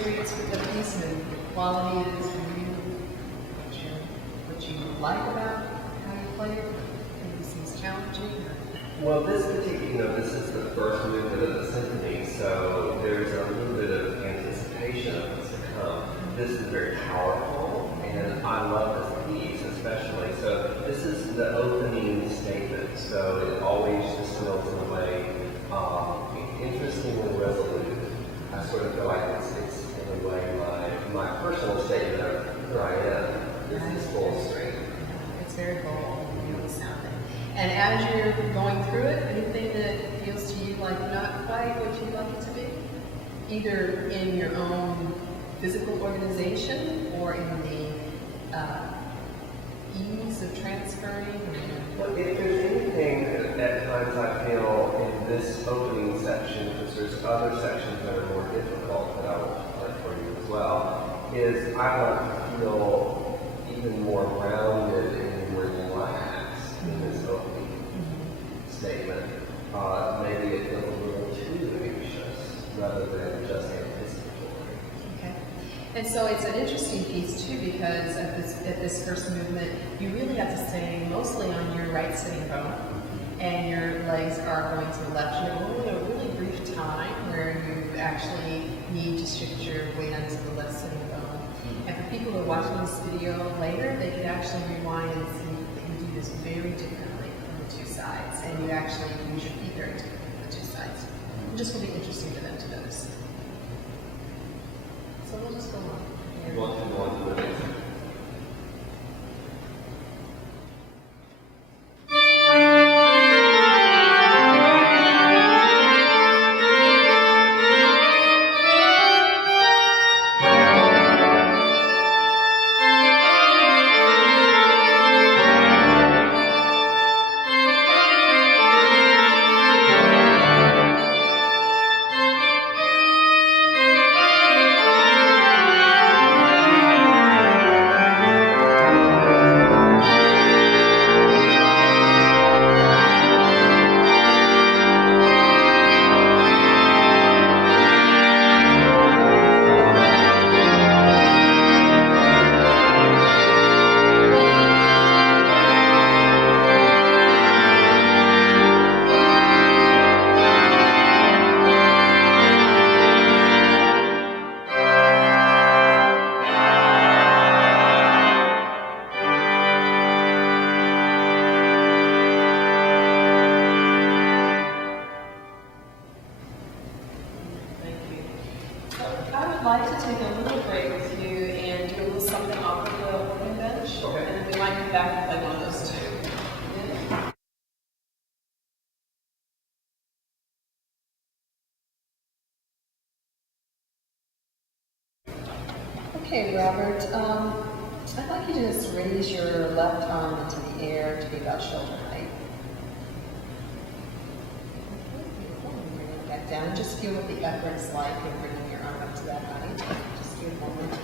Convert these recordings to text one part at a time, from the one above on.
experience with the piece and the quality it is for you, what you like about how you play it? Maybe seems challenging? Well, this particular, this is the first movement of the symphony, so there's a little bit of anticipation of what's to come. This is very powerful, and I love this piece especially. So this is the opening statement, so it always distills in a way interestingly resolute. I sort of feel like it's in a way my personal statement of who I am. This is full strength. It's very bold and really sounding. And as you're going through it, anything that feels to you like not quite what you'd like it to be? Either in your own physical organization or in the ease of transferring? Well, if there's anything that at times I feel in this opening section, because there's other sections that are more difficult that I will play for you as well, is I want to feel even more grounded and more relaxed in this opening statement. Maybe it feels a little too anxious rather than just anticipatory. Okay. And so it's an interesting piece too, because at this first movement, you really have to stay mostly on your right sitting bone, and your legs are going to the left. You have a really brief time where you actually need to shift your weight onto the left sitting bone. And for people who are watching this video later, they could actually rewind and see that you do this very differently from the two sides, and you actually use your feet very differently from the two sides. It just will be interesting for them to notice. So we'll just go on. You want to go on to the next one? I'd like to take a little break with you and do a little something off of the working bench. Okay. And then we might come back and play one of those too. Yeah. Okay, Robert, I'd like you to just raise your left arm into the air to be about shoulder height. Bring it back down and just feel what the effort is like in bringing your arm up to that height. Just do it one more time.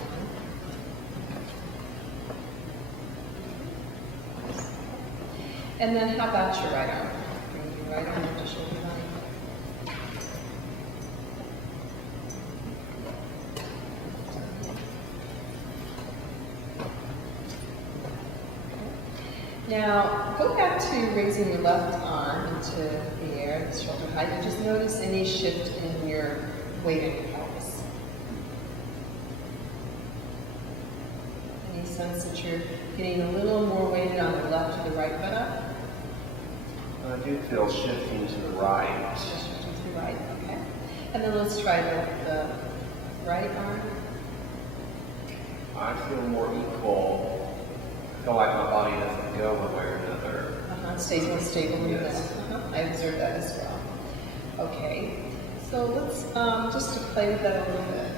And then how about your right arm? Bring your right arm up to shoulder height. Now, go back to raising your left arm into the air, the shoulder height, and just notice any shift in your weight in your pelvis. Any sense that you're getting a little more weighted on the left or the right buttock? I do feel shifting to the right. Shifting to the right, okay. And then let's try the right arm. I feel more equal. I feel like my body doesn't go one way or another. It stays more stable in the Yes. middle. I observed that as well. Okay, so let's just to play with that a little bit.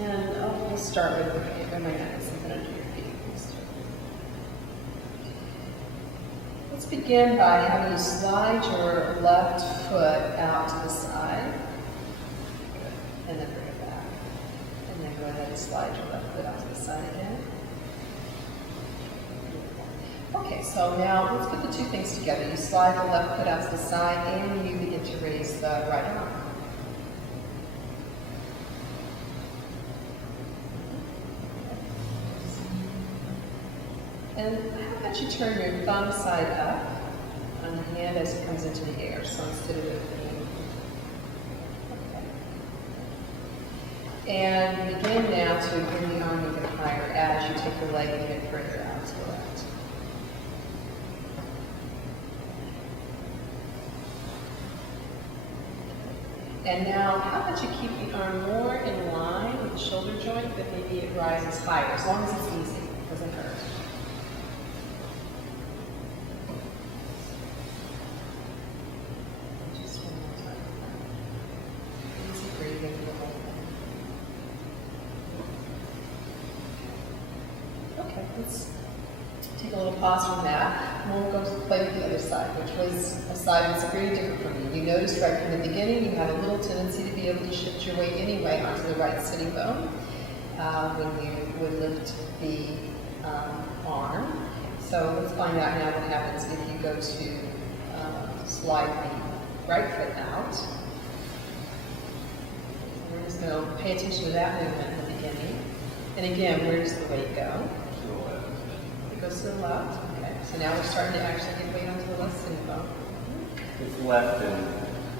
And we'll start with, I might not have something under your feet. Let's begin by having you slide your left foot out to the side. And then bring it back. And then go ahead and slide your left foot out to the side again. Okay, so now let's put the two things together. You slide the left foot out to the side and you begin to raise the right arm. And how about you turn your thumb side up on the hand as it comes into the air, so instead of it being, okay. And begin now to bring the arm even higher as you take the leg even further out to the left. And now, how about you keep the arm more in line with the shoulder joint, but maybe it rises higher, as long as it's easy, it doesn't hurt. Just one more time. Easy breathing for the whole thing. Okay, let's take a little pause from that. And we'll go play with the other side, which was a side that's very different from you. You noticed right from the beginning you had a little tendency to be able to shift your weight anyway onto the right sitting bone when you would lift the arm. So let's find out now what happens if you go to slide the right foot out. We're just going to pay attention to that movement in the beginning. And again, where does the weight go? It goes to the left. Okay. So now we're starting to actually get weight onto the left sitting bone. It's left and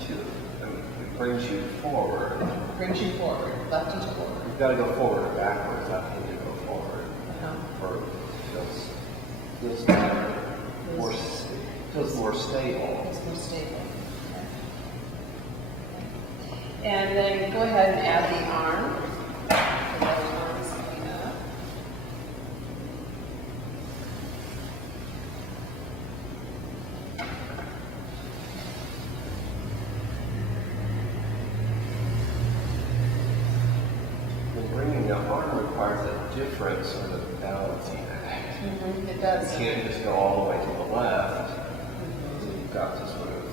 to, it brings you forward. Brings you forward, left and forward. You've got to go forward or backwards. I think you go forward. Or feels better. Feels more stable. It's more stable. Okay. And then go ahead and add the arm. The left arm is coming up. Bringing the arm requires a different sort of balancing act. It does. You can't just go all the way to the left. So you've got to sort of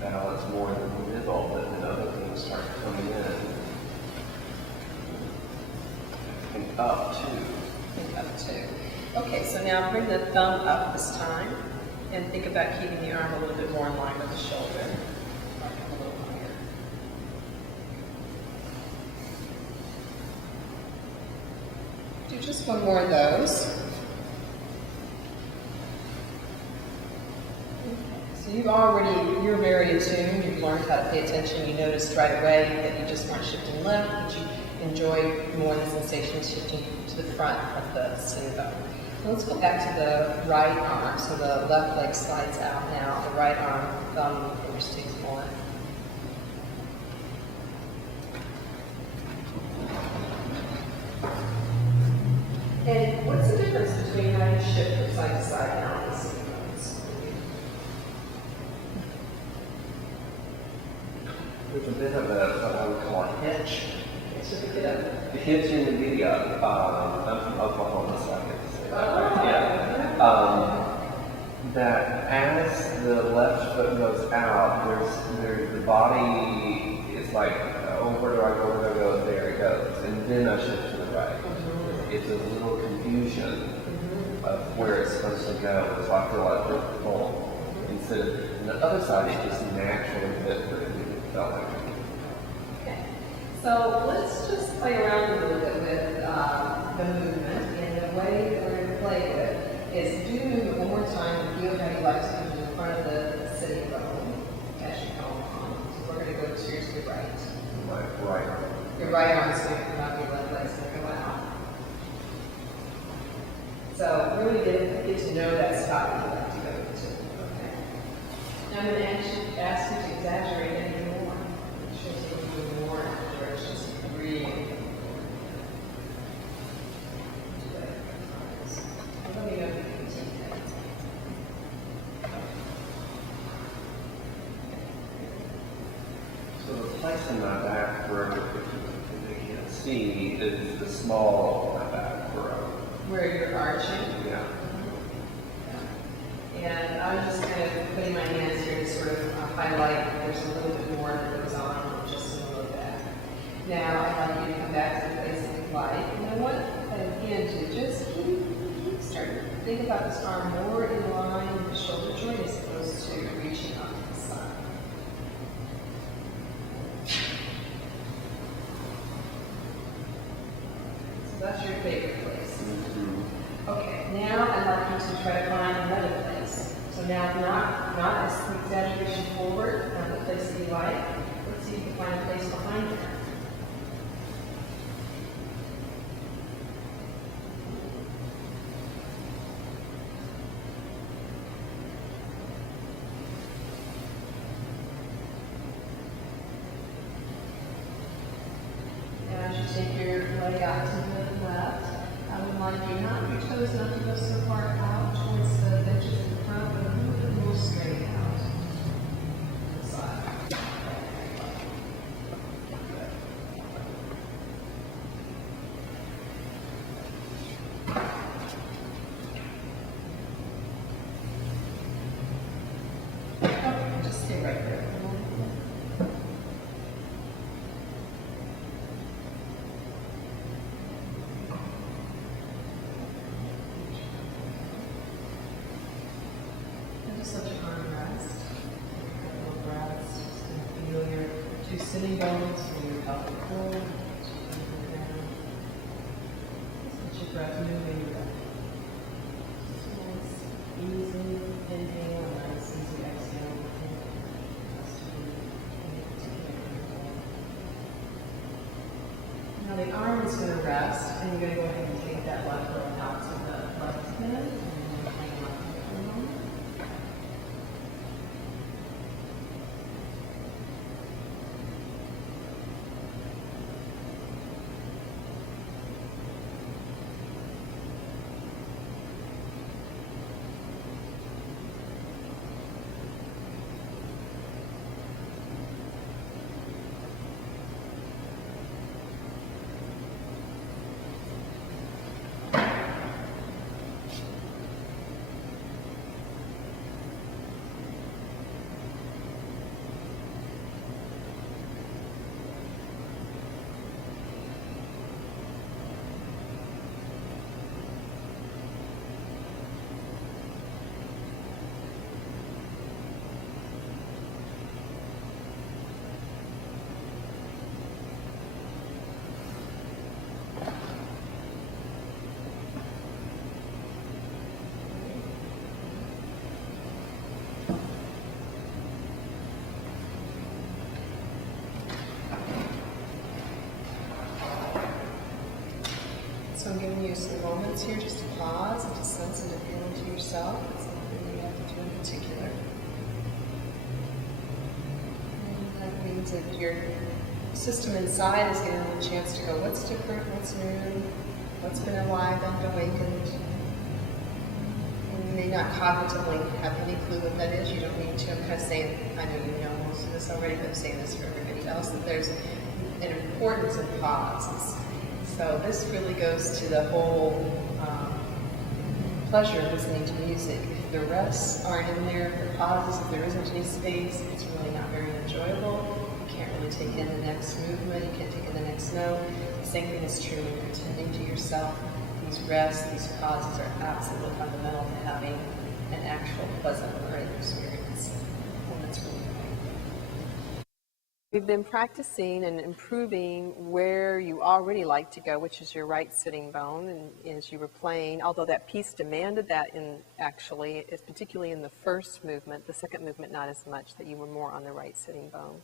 balance more in the middle, but then other things start coming in. And up too. And up too. Okay, so now bring the thumb up this time, and think about keeping the arm a little bit more in line with the shoulder. A little higher. Do just one more of those. So you're very attuned, you've learned how to pay attention, you noticed right away that you just weren't shifting left, but you enjoy more the sensation of shifting to the front of the sitting bone. So let's go back to the right arm. So the left leg slides out now, the right arm, thumb, and fingertips more. And what's the difference between how you shift from side to side now on the sitting bones? There's a bit of what I would call a hitch. So pick it up. The hitch in the video, I'm from Oklahoma, so I get to say that. That as the left foot goes out, there's the body is like, oh, where do I go? Where do I go? There it goes. And then I shift to the right. It's a little confusion of where it's supposed to go. So I feel like the pull. Instead of, and the other side, it just naturally fit where it felt like. Okay. So let's just play around a little bit with the movement. And the way that we're going to play it is do movement one more time and feel how you like to move in front of the sitting bone as you go on. So we're going to go to your right. My right arm. Your right arm is going to come up, your left leg's going to go out. So really get to know that spot that you like to go to. Okay. Now I'm going to ask you to exaggerate any more. Make sure to move more in the direction. Just breathe. Let me know if you can take that. So the place in my back where they can't see is the small of my back where you're arching. Yeah. And I'm just kind of putting my hands here to sort of highlight that there's a little bit more that goes on just in the low back. Now I'd like you to come back to the place that you like. And I want again to just keep starting to think about this arm more in line with the shoulder joint as opposed to reaching up to the side. So that's your favorite place. Okay, now I'd like try to find another place. So now, not as exaggeration forward, not the place that you like. Let's see if you can find a place behind there. As you take your leg out to the left, I would like you not your toes not to go so far out towards the edges of the front, but a little bit more straight out to the side. Okay, just stay right there. Just let your arm rest. Take a couple of breaths. Just gonna feel your two sitting bones from your pelvic floor. Just let your breath move in your belly. Just nice, easy inhale, and nice, easy exhale. Now the arm is going to rest, and you're going to go ahead and take that left foot out to the left hand, and then hang on for a moment. So I'm giving you some moments here just to pause and to sense and to feel into yourself. It's nothing you have to do in particular. And that means that your system inside is getting a chance to go, what's different, what's new, what's been enlivened, awakened. And you may not cognitively have any clue what that is. You don't need to. I'm kind of saying, I know you know most of this already, but I'm saying this for everybody else, that there's an importance in pauses. So this really goes to the whole pleasure of listening to music. If the rests aren't in there, if the pauses, if there isn't any space, it's really not very enjoyable. You can't really take in the next movement, you can't take in the next note. The same thing is true when you're attending to yourself. These rests, these pauses are absolutely fundamental to having an actual pleasant learning experience. And that's really important. We've been practicing and improving where you already like to go, which is your right sitting bone, and as you were playing, although that piece demanded that actually, particularly in the first movement, the second movement not as much, that you were more on the right sitting bone.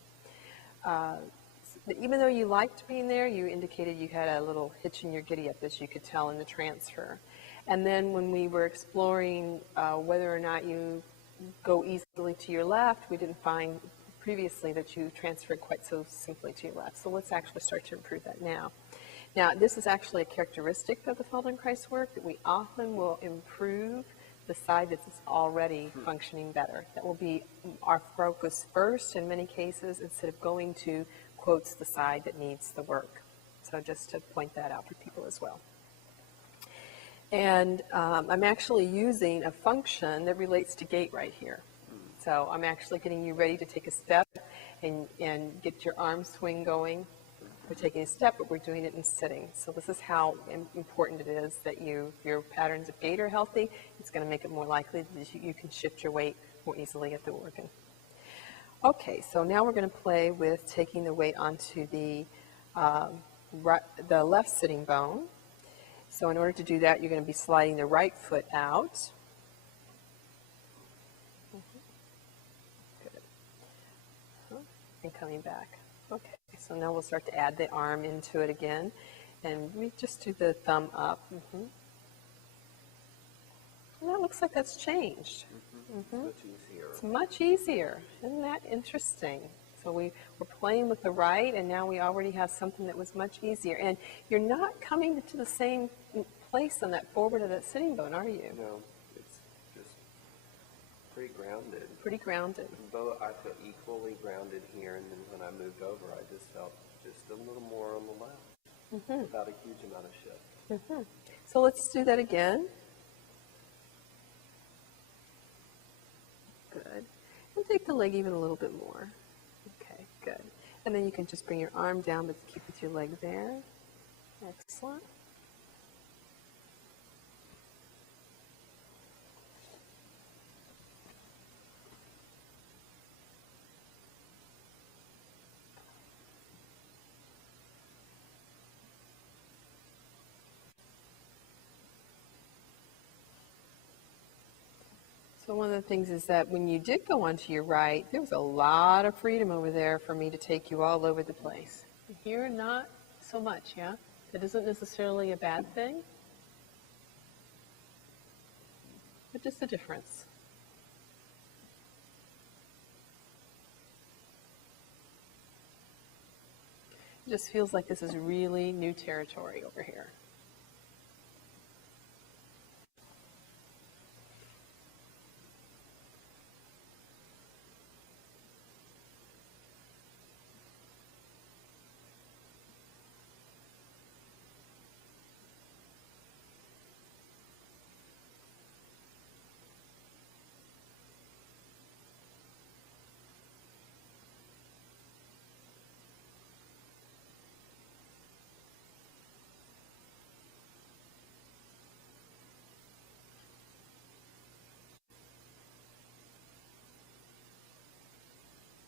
But even though you liked being there, you indicated you had a little hitch in your giddy-up, as you could tell in the transfer. And then when we were exploring whether or not you go easily to your left, we didn't find previously that you transferred quite so simply to your left. So let's actually start to improve that now. Now, this is actually a characteristic of the Feldenkrais work, that we often will improve the side that's already functioning better. That will be our focus first in many cases, instead of going to, quotes, the side that needs the work. So just to point that out for people as well. And I'm actually using a function that relates to gait right here. So I'm actually getting you ready to take a step and get your arm swing going. We're taking a step, but we're doing it in sitting. So this is how important it is that your patterns of gait are healthy. It's going to make it more likely that you can shift your weight more easily if they're working. Okay, so now we're going to play with taking the weight onto the left sitting bone. So in order to do that, you're going to be sliding the right foot out. and coming back. Okay, so now we'll start to add the arm into it again. And we just do the thumb up. And that looks like that's changed. It's much easier. It's much easier. Isn't that interesting? So we're playing with the right, and now we already have something that was much easier. And you're not coming to the same place on that forward of that sitting bone, are you? No, it's just pretty grounded. Pretty grounded. Both, I feel equally grounded here, and then when I moved over, I just felt just a little more on the left, without a huge amount of shift. So let's do that again. Good. And take the leg even a little bit more. Okay, good. And then you can just bring your arm down, but keep with your leg there. Excellent. So one of the things is that when you did go onto your right, there was a lot of freedom over there for me to take you all over the place. Here, not so much, yeah? That isn't necessarily a bad thing, but just a difference. It just feels like this is really new territory over here.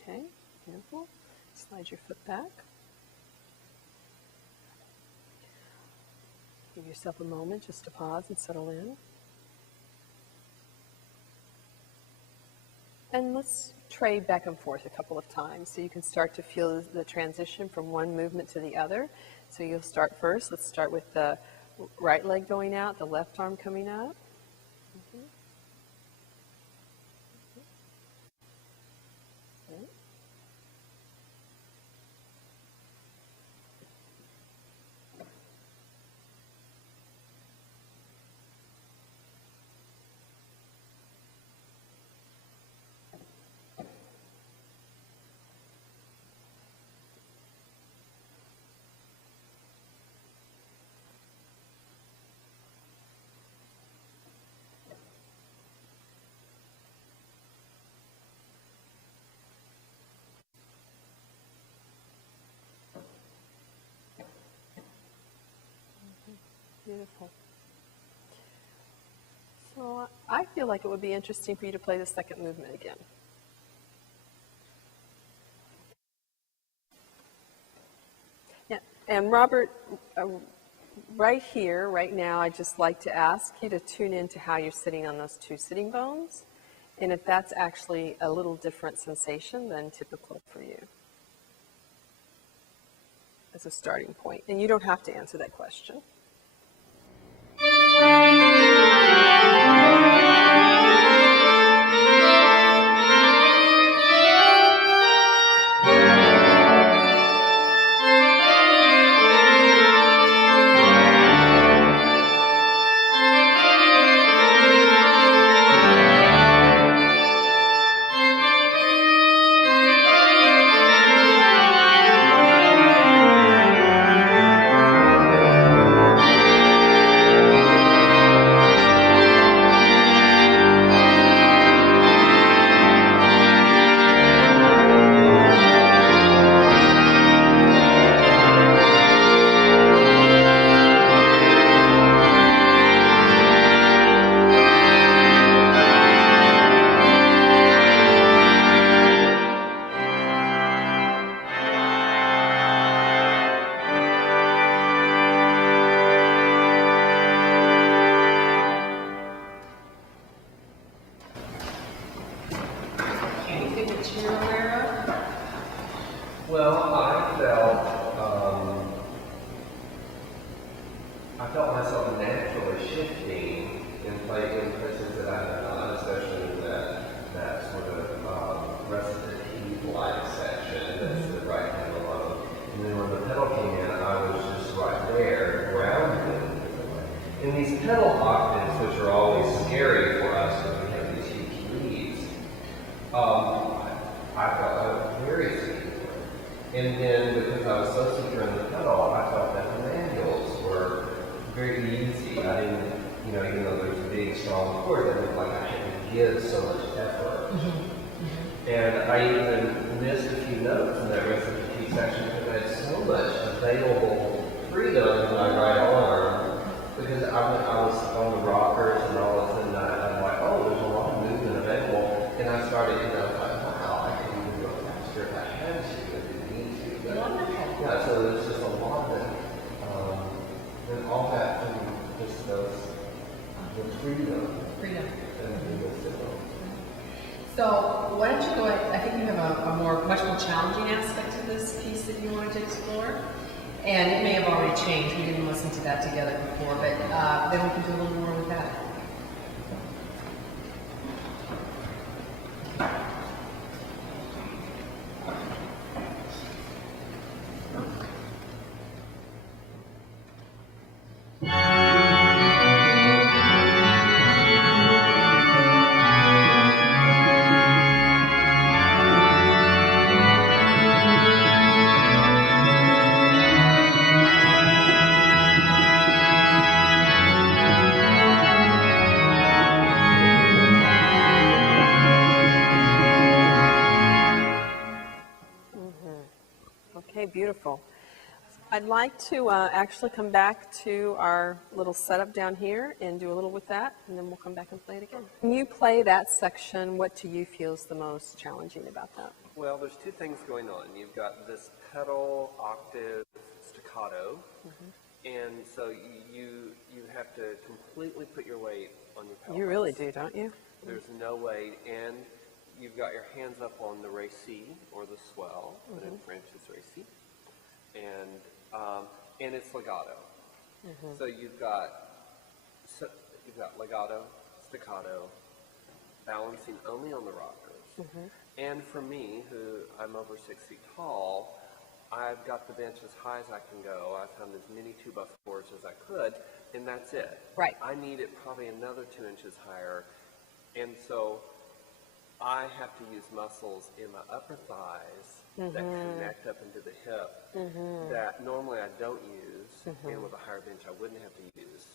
Okay, beautiful. Slide your foot back. Give yourself a moment just to pause and settle in. And let's trade back and forth a couple of times so you can start to feel the transition from one movement to the other. So you'll start first. Let's start with the right leg going out, the left arm coming up. Beautiful. So I feel like it would be interesting for you to play the second movement again. Yeah, and Robert, right here, right now, I'd just like to ask you to tune into how you're sitting on those two sitting bones, and if that's actually a little different sensation than typical for you as a starting point. And you don't have to answer that question. I felt myself naturally shifting in places that I had done, especially in that sort of recitative-like section that's the right hand alone. And then when the pedal came in, I was just right there, grounded. In these pedal octaves, which are always scary for us because we have these huge leads, I felt very secure. And then because I was so secure in the pedal, I felt that the manuals were very easy. I didn't, even though there's a big, strong chord, I didn't like I had to give so much effort. And I even missed a few notes in that recipe section because I had so much available freedom in my right arm because I was on the rockers and all of a sudden I'm like, oh, there's a lot of movement available. And I started, like, wow, I could even go faster if I had to, if I didn't need to. But, yeah, so there's just a lot of it. And all that from just the freedom. And the signal. So why don't you go ahead, I think you have a much more challenging aspect to this piece that you wanted to explore. And it may have already changed. We didn't listen to that together before, but then we can do a little more with that. Okay, beautiful. I'd like to actually come back to our little setup down here and do a little with that, and then we'll come back and play it again. When you play that section, what do you feel is the most challenging about that? Well, there's two things going on. You've got this pedal octave staccato, and so you have to completely put your weight on your pedal. You really do, don't you? There's no weight, and you've got your hands up on the récit or the swell, but in French it's récit, and it's legato. So you've got legato, staccato, balancing only on the rockers. And for me, who I'm over 6 feet tall, I've got the bench as high as I can go. I found as many 2x4s as I could, and that's it. Right. I need it probably another 2 inches higher, and so I have to use muscles in my upper thighs that connect up into the hip that normally I don't use, and with a higher bench I wouldn't have to use.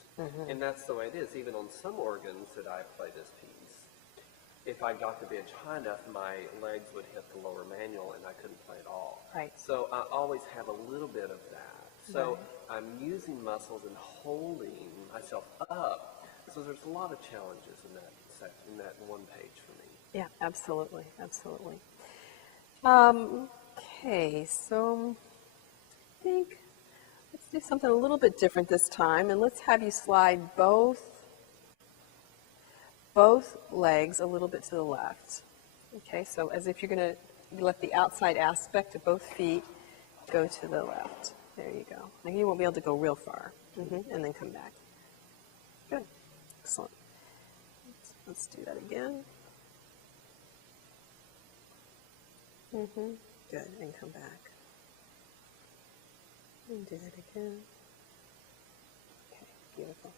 And that's the way it is. Even on some organs that I play this piece, if I got the bench high enough, my legs would hit the lower manual and I couldn't play at all. Right. So I always have a little bit of that. So I'm using muscles and holding myself up. So there's a lot of challenges in that one page for me. Yeah, absolutely, absolutely. Okay, so I think let's do something a little bit different this time, and let's have you slide both legs a little bit to the left. Okay, so as if you're going to let the outside aspect of both feet go to the left. There you go. Now you won't be able to go real far, and then come back. Good, excellent. Let's do that again. Good, and come back. And do that again. Okay, beautiful.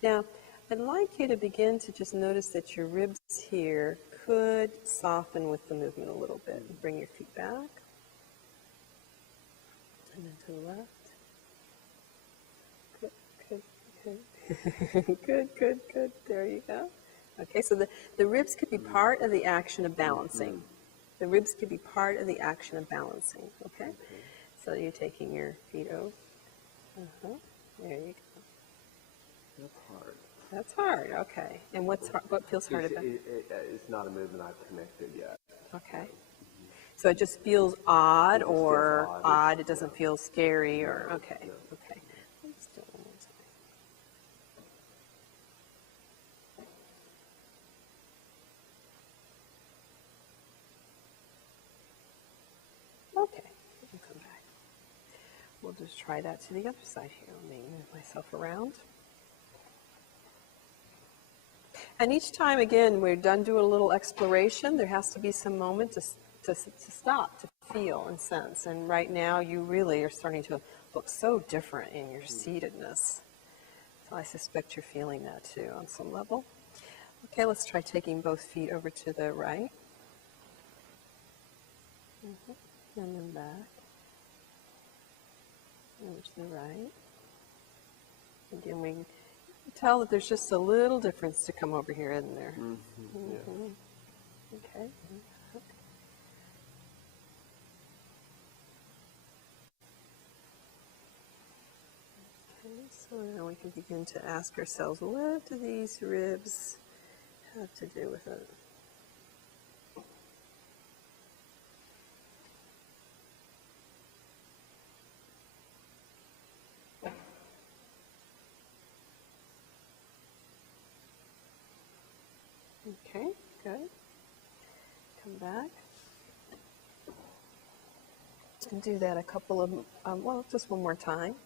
Now, I'd like you to begin to just notice that your ribs here could soften with the movement a little bit. Bring your feet back. And then to the left. Good, good, good. There you go. Okay, so the ribs could be part of the action of balancing. The ribs could be part of the action of balancing, okay? So you're taking your feet over. There you go. That's hard. That's hard, okay. And what feels hard about it? It's not a movement I've connected yet. Okay. So it just feels odd It just or feels odd? It doesn't feel scary or, No, okay, no. okay. Let's do it one more time. Okay, we'll come back. We'll we'll just try that to the other side here. Let me move myself around. And each time, again, we're done doing a little exploration, there has to be some moment to stop, to feel and sense. And right now, you really are starting to look so different in your seatedness. So I suspect you're feeling that too on some level. Okay, let's try taking both feet over to the right. And then back. Over to the right. Again, we can tell that there's just a little difference to come over here, isn't there? Yeah. Okay. So now we can begin to ask ourselves, what do these ribs have to do with it? Okay, good. Come back. And do that a couple of, well, just one more time.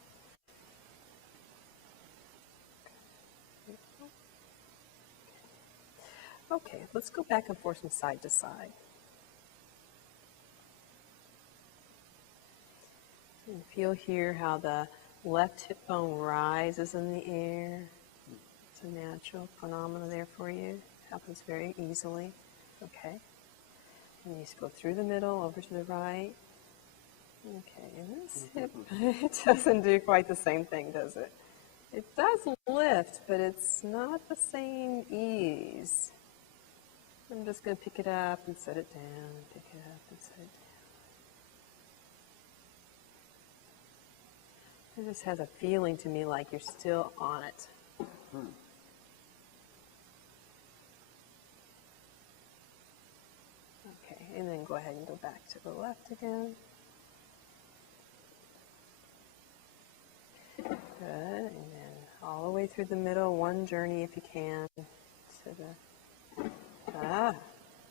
Okay, let's go back and forth from side to side. And feel here how the left hip bone rises in the air. It's a natural phenomenon there for you. Happens very easily. Okay. And you just go through the middle, over to the right. Okay, and this hip, it doesn't do quite the same thing, does it? It does lift, but it's not the same ease. I'm just going to pick it up and set it down, pick it up and set it down. It just has a feeling to me like you're still on it. Okay, and then go ahead and go back to the left again. Good, and then all the way through the middle, one journey if you can. To the,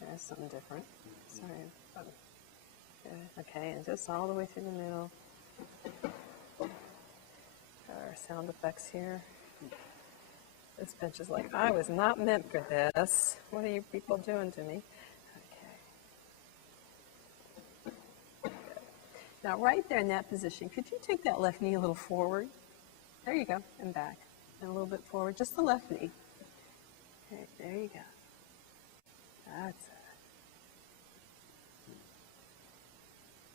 there's something different. Sorry. Good, okay, and just all the way through the middle. Our sound effects here. This bench is like, I was not meant for this. What are you people doing to me? Okay. Good. Now, right there in that position, could you take that left knee a little forward? There you go, and back. And a little bit forward, just the left knee. Okay, there you go. That's it.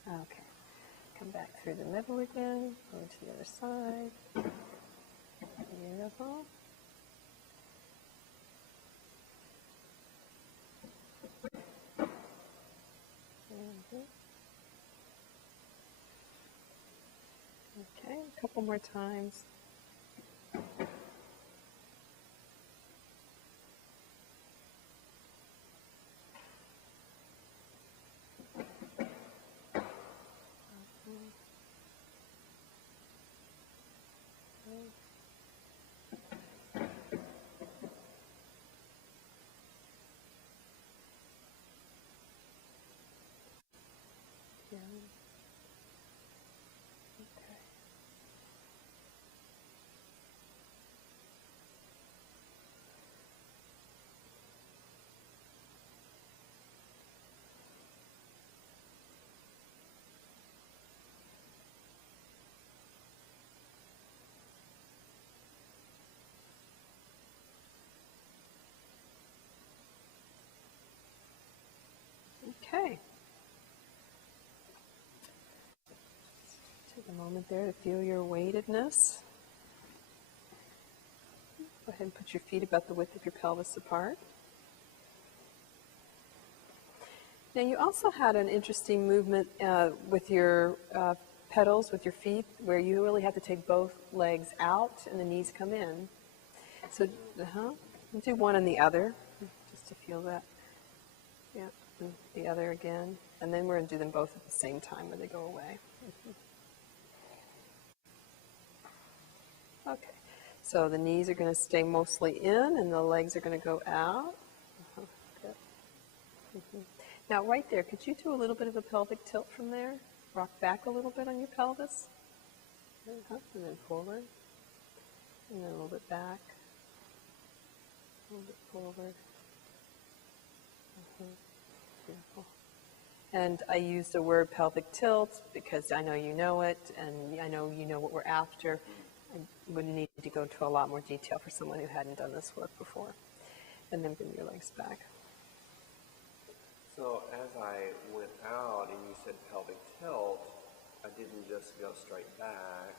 Okay. Come back through the middle again, over to the other side. Beautiful. Okay, a couple more times. Yeah. Okay. Okay. Take a moment there to feel your weightedness. Go ahead and put your feet about the width of your pelvis apart. Now you also had an interesting movement with your pedals, with your feet, where you really have to take both legs out and the knees come in. So, do one and the other, just to feel that. Yeah, and the other again. And then we're going to do them both at the same time where they go away. Okay, so the knees are going to stay mostly in and the legs are going to go out. Good. Now right there, could you do a little bit of a pelvic tilt from there? Rock back a little bit on your pelvis. Up and then forward. And then a little bit back. A little bit forward. Beautiful. And I use the word pelvic tilt because I know you know it, and I know you know what we're after. I would need to go into a lot more detail for someone who hadn't done this work before. And then bring your legs back. So as I went out and you said pelvic tilt, I didn't just go straight back.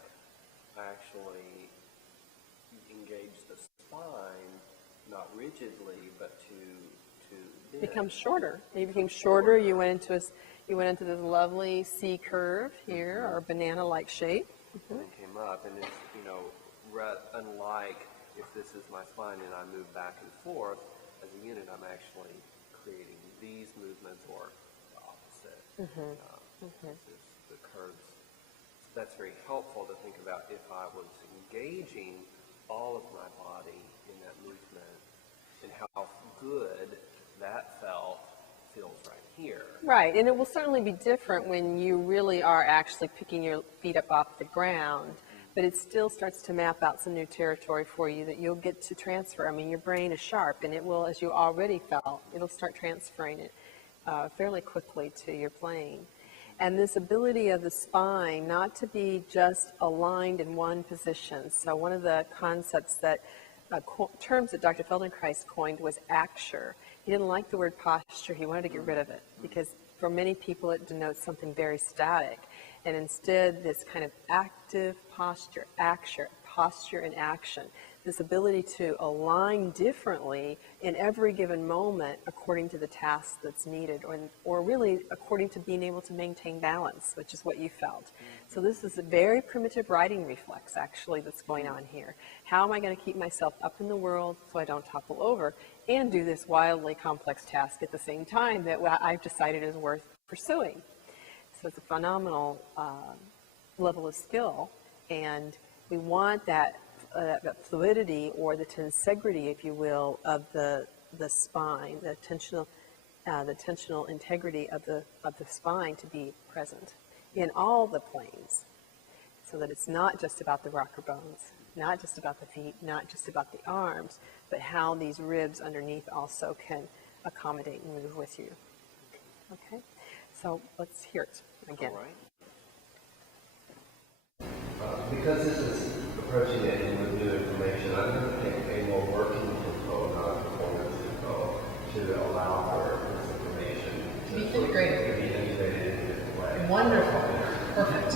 I actually engaged the spine, not rigidly, but to bend. Become shorter. You became shorter. You went into this lovely C curve here, or banana-like shape. And it came up, and it's, unlike if this is my spine and I move back and forth, as a unit, I'm actually creating these movements or the opposite. This is the curves. That's very helpful to think about if I was engaging all of my body in that movement and how good that feels right here. Right, and it will certainly be different when you really are actually picking your feet up off the ground, but it still starts to map out some new territory for you that you'll get to transfer. I mean, your brain is sharp, and it will, as you already felt, it'll start transferring it fairly quickly to your plane. And this ability of the spine not to be just aligned in one position. So one of the concepts that, terms that Dr. Feldenkrais coined was acture. He didn't like the word posture. He wanted to get rid of it because for many people it denotes something very static. And instead, this kind of active posture, posture in action, this ability to align differently in every given moment according to the task that's needed, or really according to being able to maintain balance, which is what you felt. So this is a very primitive riding reflex, actually, that's going on here. How am I going to keep myself up in the world so I don't topple over and do this wildly complex task at the same time that I've decided is worth pursuing? So it's a phenomenal level of skill, and we want that fluidity or the tensegrity, if you will, of the spine, the tensional integrity of the spine to be present in all the planes, so that it's not just about the rocker bones, not just about the feet, not just about the arms, but how these ribs underneath also can accommodate and move with you. Okay, so let's hear it again. All right. Because this is approaching it with new information, I'm going to take a more working tempo, not a performance tempo, to allow for this information To be integrated. To be integrated in a different way. Wonderful. Perfect.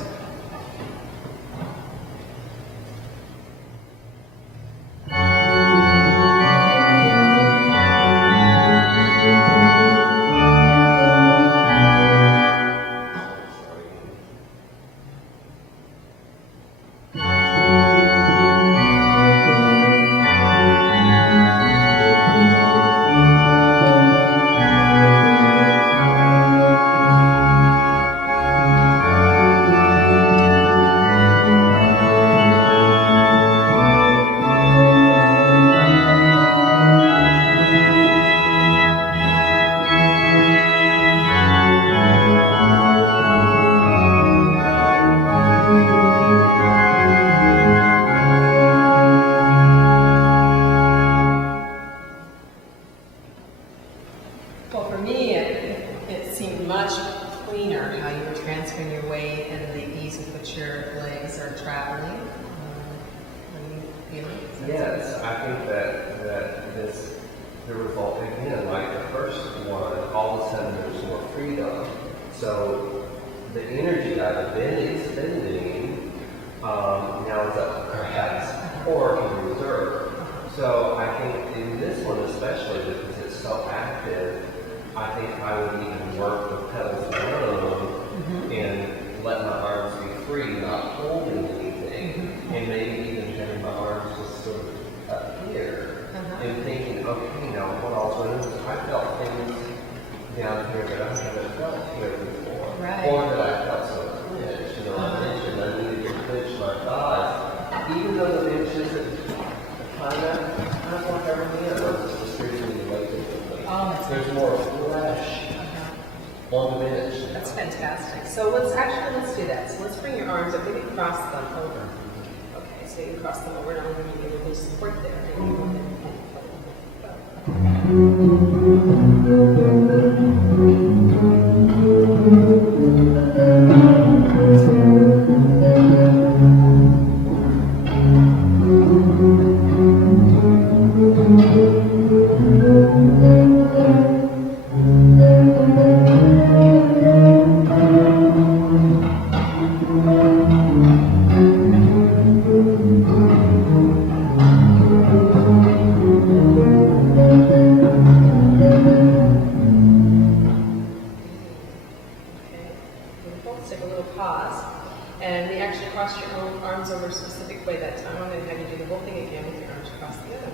Well, for me, it seemed much cleaner how you were transferring your weight and the ease with which your legs are traveling. What do you feel? Yes, I think that the result, again, like the first one, all of a sudden there's more freedom. So the energy I've been expending now is up for grabs or in reserve. So I think in this one especially, because it's so active, I think I would even work the pedals down and let my arms be free, not holding anything, and maybe even having my arms just sort of up here, and thinking, okay, now what I'll do is I felt things down here that I haven't felt here before, or that I felt so clenched, I mentioned I needed to clench my thighs, even though the bench isn't kind of like everything else, it's just really related. Oh, There's more flesh on the bench. That's fantastic. So let's do that. So let's bring your arms up, maybe cross them over. Okay, so you cross them over, and I'm going to give you a little support there. And you go ahead and let's take a little pause. And we actually crossed your own arms over a specific way that time. I'm going to have you do the whole thing again with your arms crossed the other way.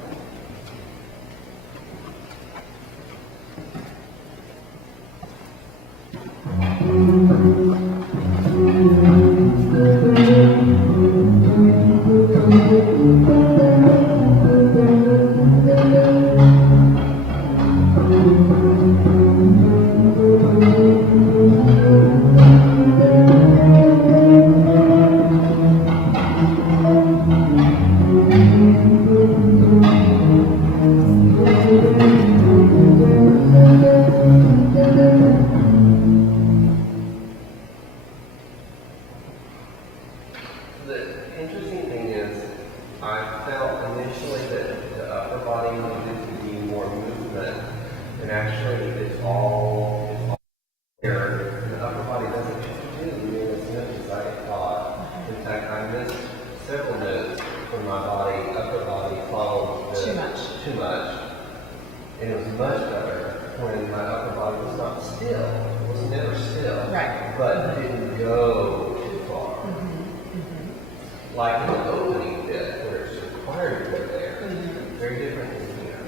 The interesting thing is, I felt initially that the upper body needed to be more movement, and actually it's all here. And the upper body doesn't do near as much as I thought. In fact, I missed several notes when my upper body followed too much. And it was much better when my upper body was not still. It was never still. Right. But didn't go too far. Like in the opening bit where it's required to go there. Very different than here.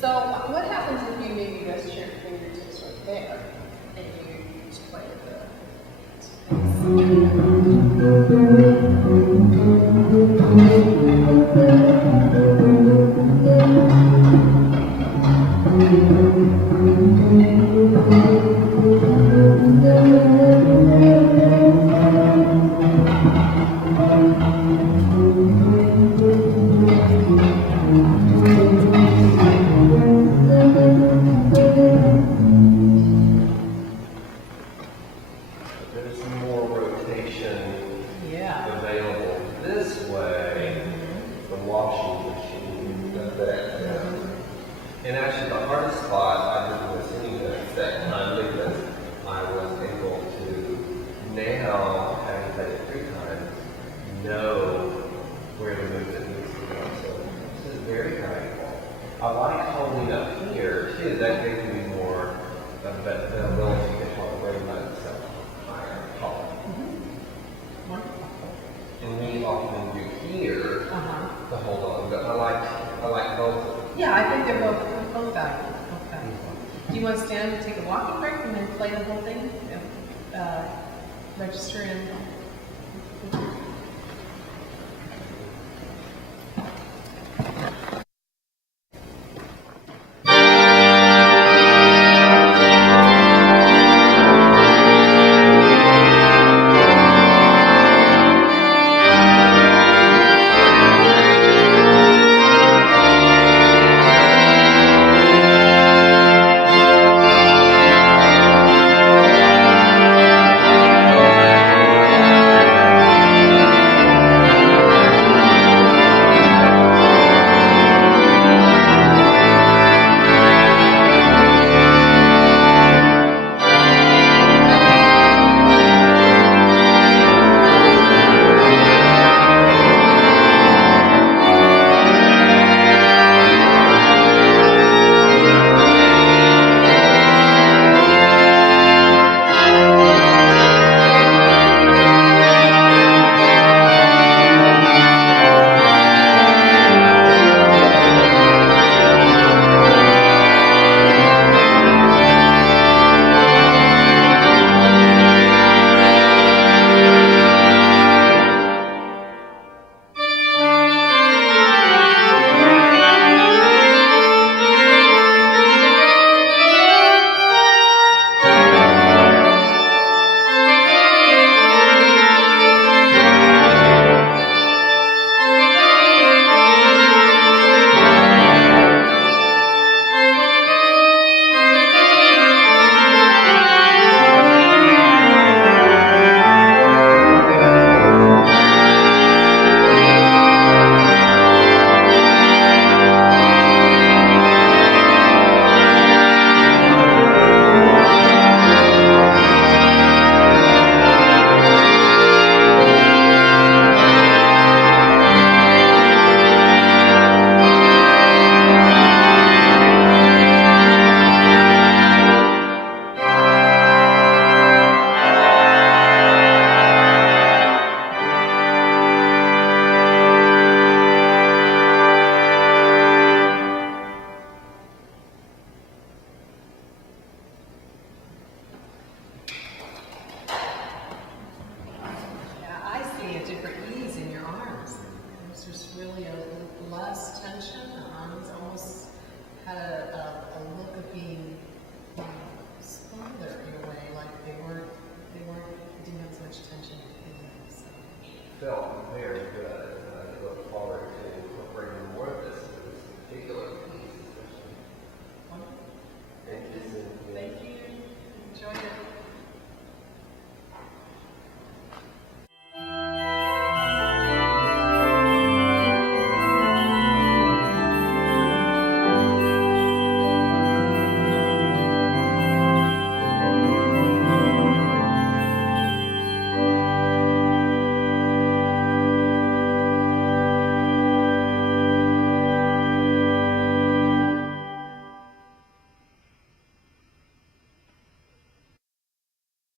So what happens if you maybe rest your fingertips right there and you just play with the There's some more rotation available this way, the washing machine. And actually the hardest spot I did was sitting there that time because I was able to now, having played it 3 times, know where the movement needs to go. So this is very valuable. I like holding up here too. That gives me more of that ability to bring myself higher, taller. Wonderful. And we often do here to hold on, but I like both of them. Yeah, I think they're both valuable. Both valuable. Do you want to stand and take a walking break and then play the whole thing? Register in